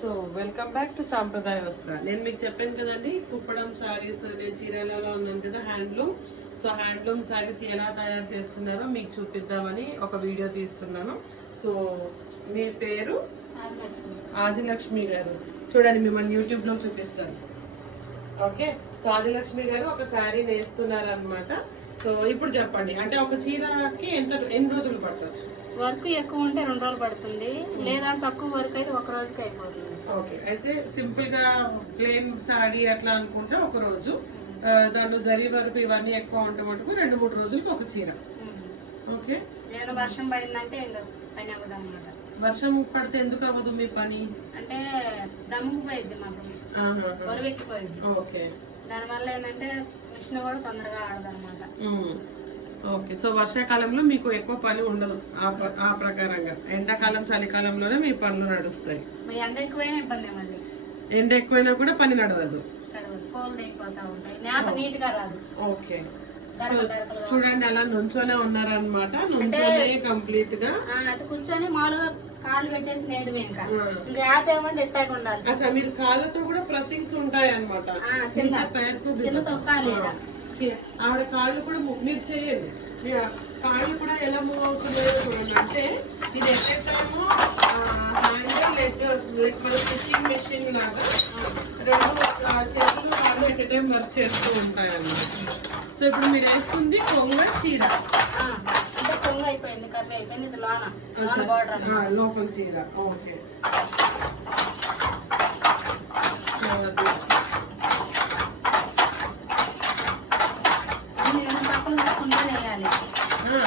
So welcome back to సాంప్రదాయ వస్త్ర. నేను మీకు చెప్పాను కదండి, కుప్పడం సారీస్ నేను చీరలలో ఉన్నాను కదా హ్యాండ్లూమ్. సో హ్యాండ్లూమ్ సారీస్ ఎలా తయారు చేస్తున్నారో మీకు చూపిద్దామని ఒక వీడియో తీస్తున్నాను. సో మీ పేరు? ఆదిలక్ష్మి గారు. చూడండి, మిమ్మల్ని యూట్యూబ్ లో చూపిస్తాను. ఓకే, సో ఆదిలక్ష్మి గారు ఒక శారీ నేస్తున్నారు అనమాట. సో ఇప్పుడు చెప్పండి, అంటే ఒక చీరకి ఎన్ని రోజులు పట్టవచ్చు? వర్క్ ఎక్కువ ఉంటే 2 రోజులు పడుతుంది, లేదా తక్కువ వర్క్ అయితే 1 రోజుకి అయిపోతుంది. ఓకే, అయితే సింపుల్ గా ప్లేన్ సారీ అట్లా అనుకుంటే 1 రోజు, దాంట్లో జరీ వర్క్ ఇవన్నీ ఎక్కువ ఉంటే మటుకు 2-3 రోజులకి ఒక చీర. ఓకే, నేను వర్షం పడిందంటే పని అవ్వదు అనమాట. వర్షం పడితే ఎందుకు అవ్వదు మీ పని? అంటే దమ్ముకు పోయిద్ది మాకు, బరువు ఎక్కిపోయింది. ఓకే, దానివల్ల ఏంటంటే మిషన్ కూడా తొందరగా ఆడదు అనమాట. ఓకే, సో వర్షాకాలంలో మీకు ఎక్కువ పని ఉండదు. ఆ ప్రకారంగా ఎండాకాలం చలికాలంలోనే మీ పనులు నడుస్తాయి. ఎండ ఎక్కువైనా ఇబ్బంది, మళ్ళీ ఎండ ఎక్కువైనా కూడా పని నడవదు, కోల్డ్ అయిపోతా ఉంటాయి, నేత నీట్ గా రాదు. ఓకే, చూడండి అలా నుంచోనే ఉన్నారనమాట. నుంచోనే కంప్లీట్ గా అటు కూర్చొని మామూలుగా కాళ్ళు పెట్టేసి నేయడమే. ఇంకా యాప్ ఏమంటే ఎట్టాగా ఉండాలి. అచ్చా, మీరు కాళ్ళతో కూడా ప్రెస్సింగ్స్ ఉంటాయి అనమాట. తొక్కాలి. ఆవిడ కాళ్ళు కూడా మీరు చేయండి. కాళ్ళు కూడా ఎలా మూవ్ అవుతున్నాయో చూడండి. అంటే ఇది ఎక్కడేమో హ్యాండిల్ స్టిచ్చింగ్ మెషిన్ లాగా 2 చేతులు కాళ్ళు ఎట్ టైం వర్క్ చేస్తూ ఉంటాయి అన్నమాట. సో ఇప్పుడు మీరు వేసుకుంది కొంగ చీర, కొంగ అయిపోయింది, కర్రీ అయిపోయింది, ఇది లోపల చీర. ఓకే,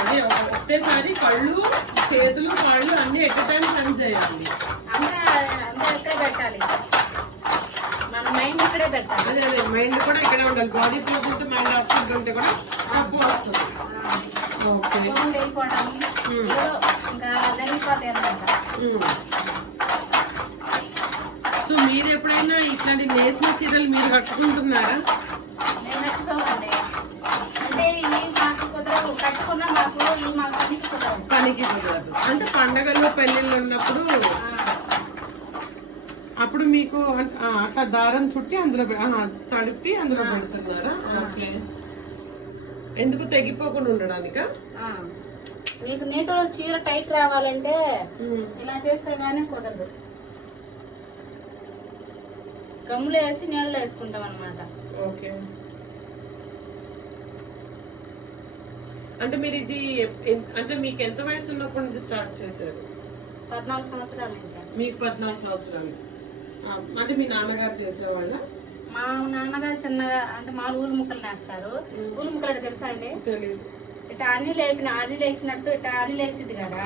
అదే ఒకటేసారి కళ్ళు చేతులు కాళ్ళు అన్ని ఎట్ టైం పని చేయాలి. ఇక్కడే పెట్టాలి, మన మైండ్ ఇక్కడే పెట్టాలి. అదే అదే మైండ్ కూడా ఇక్కడే ఉండాలి. బాడీ పోజ్ ఉంటే మైండ్ అప్సెట్ ఉంటే కూడా తప్పు వస్తుంది. ఓకే, వెళ్ళిపోవడం ఇంకా జరిగిపోతాయి అన్నమాట. సో మీరు ఎప్పుడైనా ఇట్లాంటి నేసిన చీరలు మీరు కట్టుకుంటున్నారా? నేను కట్టుకోమండి, అంటే ఈ మాకు కుదరవు, కట్టుకున్నా మాకు ఈ మాకు పనికి కుదరదు. అంటే పండగల్లో పెళ్లిళ్ళు ఉన్నప్పుడు అప్పుడు మీకు అట్లా దారం చుట్టి అందులో తడిపి అందులో పెడుతున్నారా? ఓకే, ఎందుకు తెగిపోకుండా ఉండడానికా? మీకు నీటి చీర టైట్ రావాలంటే ఇలా చేస్తే గానీ కుదరదు. గమ్ములు వేసి నీళ్ళు వేసుకుంటాం అనమాట. ఓకే, అంటే మీరు ఇది అంటే మీకు ఎంత వయసు ఉన్నప్పటి నుంచి స్టార్ట్ చేశారు? 14 సంవత్సరాల నుంచి. మీకు 14 సంవత్సరాలు. అంటే మీ నాన్నగారు చేసేవాళ్ళ? మా నాన్నగారు చిన్నగా అంటే మా ఊరు ముక్కలు నేస్తారు. ఊరు ముక్కలు తెలుసా అండి? తెలియదు. ఇట్లా అన్ని వేసినట్టు ఇట్లా అన్ని వేసిద్ది కదా,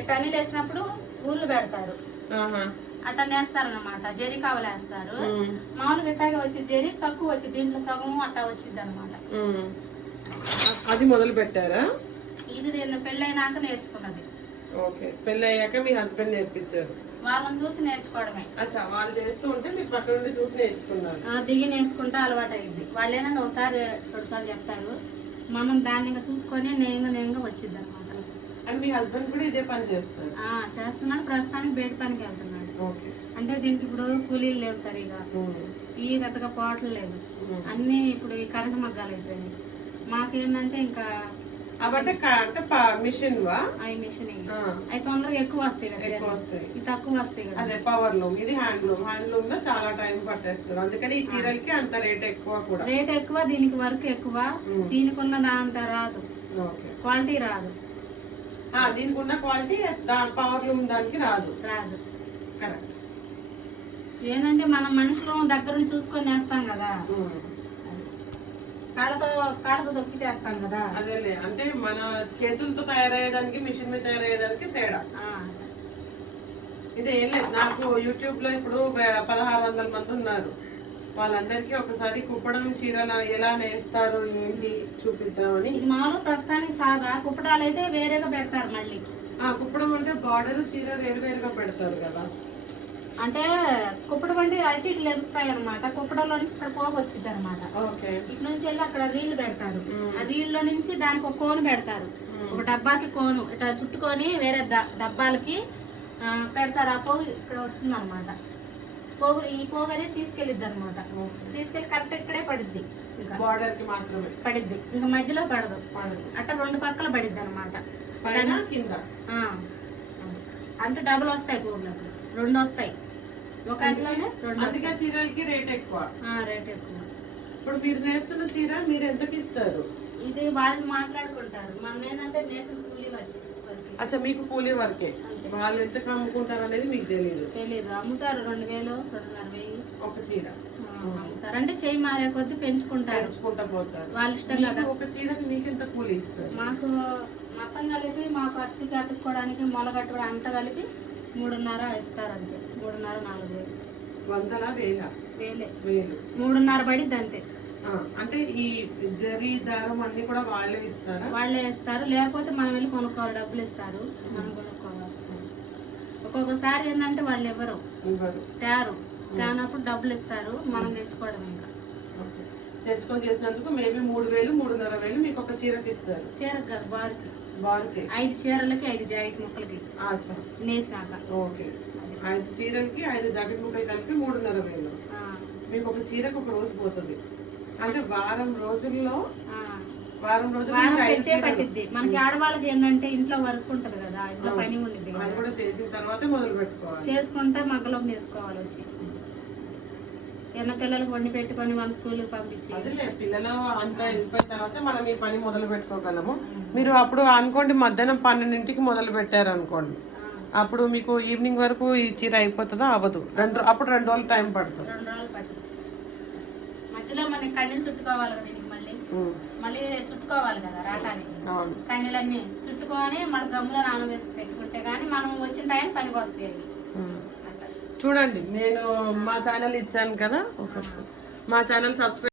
ఇట్లా అన్ని వేసినప్పుడు ఊర్లు పెడతారు, అట్లా నేస్తారనమాట. జరి కావలేస్తారు. మామూలుగా ఇట్లాగే వచ్చి జరి తక్కువ వచ్చి దీంట్లో సగము అట్లా వచ్చింది అనమాట. అది మొదలు పెట్టారా? ఇది నేను పెళ్ళైనాక నేర్చుకున్నది. ఓకే, పెళ్ళి అయ్యాక మీ హస్బెండ్ నేర్పించారు? వాళ్ళని చూసి నేర్చుకోవడమే. అచ్చా, వాళ్ళు చేస్తూ ఉంటే మీరు పక్క నుండి చూసి నేర్చుకున్నారు? దిగి నేర్చుకుంటే అలవాటు అయింది. వాళ్ళు ఏంటంటే ఒకసారి 2 సార్లు చెప్తారు, మనం దాన్ని ఇంకా చూసుకొని నేను వచ్చింది అనమాట. అండ్ మీ హస్బెండ్ కూడా ఇదే పని చేస్తారు? చేస్తున్నాడు, ప్రస్తుతానికి బయట పనికి వెళ్తున్నాడు. అంటే దీనికి ఇప్పుడు కూలీలు లేవు సరిగా, ఈ గతగా పోవట్లు లేదు, అన్ని ఇప్పుడు ఈ కరెంటు మగ్గాలు అయిపోయింది. మాకేందంటే ఇంకా మిషన్ అవి తొందరగా ఎక్కువ వస్తాయి కదా, ఇది తక్కువ వస్తాయి కదా. అదే పవర్ లూమ్, ఇది హ్యాండ్లూమ్. హ్యాండ్లూమ్ లో చాలా టైం పట్టేస్తుంది, అందుకని ఈ చీరలకి అంత రేట్ ఎక్కువ. కూడా రేట్ ఎక్కువ, దీనికి వర్క్ ఎక్కువ, దీనికి ఉన్న దాంతో రాదు, క్వాలిటీ రాదు. దీనికి ఉన్న క్వాలిటీ పవర్ లూమ్ దానికి రాదు. కరెక్ట్. ఏంటంటే మనం మనుషులు దగ్గర నుంచి చూసుకొని వేస్తాం కదా, కాళ్ళతో దొక్కి చేస్తాం కదా. అదేలే, అంటే మన చేతులతో తయారయ్యేదానికి మిషన్ మీద తయారయ్యేదానికి తేడా. ఇది ఏం లేదు, నాకు యూట్యూబ్ లో ఇప్పుడు 1600 మంది ఉన్నారు. వాళ్ళందరికీ ఒకసారి కుప్పడం చీరలు ఎలా నేస్తారు ఏంటి చూపిద్దామని. మామూలు ప్రస్తుతానికి సాదా, కుప్పడాలు అయితే వేరేగా పెడతారు. మళ్ళీ కుప్పడం అంటే బార్డర్ చీర వేరుగా పెడతారు కదా. అంటే కుప్పడం అంటే అరటి ఇట్లు లెగుస్తాయి అనమాట. కుప్పడంలో నుంచి ఇక్కడ పోగు వచ్చింది అనమాట. ఇటు నుంచి వెళ్ళి అక్కడ రీళ్లు పెడతారు. ఆ రీళ్ళలో నుంచి దానికి ఒక కోను పెడతారు, ఒక డబ్బాకి కోను ఇట్లా చుట్టుకొని వేరే డబ్బాలకి పెడతారు. ఆ పోగు ఇక్కడ వస్తుంది అనమాట. ఈ పోగు అనేది తీసుకెళ్ళిద్ది అనమాట. తీసుకెళ్ళి కరెక్ట్ ఇక్కడే పడిద్ది, ఇంకా బార్డర్ కి మాత్రమే పడిద్ది, ఇంకా మధ్యలో పడదు. అట్లా 2 పక్కల పడిద్ది అనమాట. కింద అంటే డబుల్ వస్తాయి పోగులకు, 2 వస్తాయి ఒక అంట్లోనే 2. అందుకే చీరలకి రేట్ ఎక్కువ. రేట్ ఎక్కువ. ఇప్పుడు మీరు నేస్తున్న చీర మీరు ఎంతకి ఇస్తారు? ఇది వాళ్ళు మాట్లాడుకుంటారు. మనం ఏంటంటే నేసిన కూలీ వచ్చి. అచ్చా, మీకు కూలీ వర్కే. వాళ్ళు ఎంత అమ్ముకుంటారు అనేది మీకు తెలియదు? అమ్ముతారు 2000, 2500 ఒక చీర అమ్ముతారు. అంటే చేయి మారే కొద్ది పెంచుకుంటారు పోతారు వాళ్ళ ఇష్టం కదా. ఒక చీరకి మీకు ఎంత కూలీ ఇస్తారు? మాకు మొత్తం కలిపి మాకు అచ్చికి అతుక్కోవడానికి మొల కట్టుకోవడానికి అంతా కలిపి 3.5 ఇస్తారు అంతే. 3.5-4,000. వందలా వేలా? వేలు. 3.5 పడిద్ది అంతే. అంటే ఈ జరీ దారం అన్ని కూడా వాళ్ళే ఇస్తారా? వాళ్ళే ఇస్తారు, లేకపోతే మనం వెళ్ళి కొనుక్కోవాలి. డబ్బులు ఇస్తారు, మనం కొనుక్కోవాలి. ఒక్కొక్కసారి ఏంటంటే వాళ్ళు ఎవరు తేరు తేనప్పుడు డబ్బులు ఇస్తారు, మనం తెచ్చుకోవడం. ఇంకా తెచ్చుకొని చేసినందుకు మేబీ 3,000-3,500 మీకు ఒక చీరకి ఇస్తారు. చీరకు కాదు, బార్కి. 5 చీరలకి 5 జాకెట్ ముక్కలకి నేసినాక. ఓకే, 5 చీరలకి 5 జాకెట్ ముక్కలు కలిపి 3,500. మీకు ఒక చీరకు ఒక రోజు పోతుంది. అంటే వారం రోజుల్లో పట్టిద్ది. మనకి ఆడవాళ్ళకి ఏంటంటే ఇంట్లో వర్క్ ఉంటది కదా, ఇంట్లో పని ఉంది, అది కూడా చేసిన తర్వాతే మొదలు పెట్టుకోవాలి. చేసుకుంటే మగ్గలో వేసుకోవాలి వచ్చి. ఏమన్నా పిల్లలకు వండి పెట్టుకొని మన స్కూల్కి పంపించి. అదే పిల్లలు అంతా వెళ్ళిపోయిన తర్వాత మనం ఈ పని మొదలు పెట్టుకోగలము. మీరు అప్పుడు అనుకోండి మధ్యాహ్నం 12ంటికి మొదలు పెట్టారు అనుకోండి, అప్పుడు మీకు ఈవినింగ్ వరకు ఈ చీర అయిపోతుందా? అవ్వదు. అప్పుడు 2 రోజులు టైం పడుతుంది. 2 రోజులు పడుతుంది. మధ్యలో మనకి కన్నీళ్ళు చుట్టుకోవాలి కదా, మళ్ళీ చుట్టుకోవాలి కదా రాటానికి. కన్నీలన్నీ చుట్టుకొని మన గమ్ములో నానవేసి పెట్టుకుంటే గానీ మనం వచ్చిన టైం పనికి వస్తాయి. చూడండి, నేను మా ఛానల్ ఇచ్చాను కదా, మా ఛానల్ సబ్స్క్రైబ్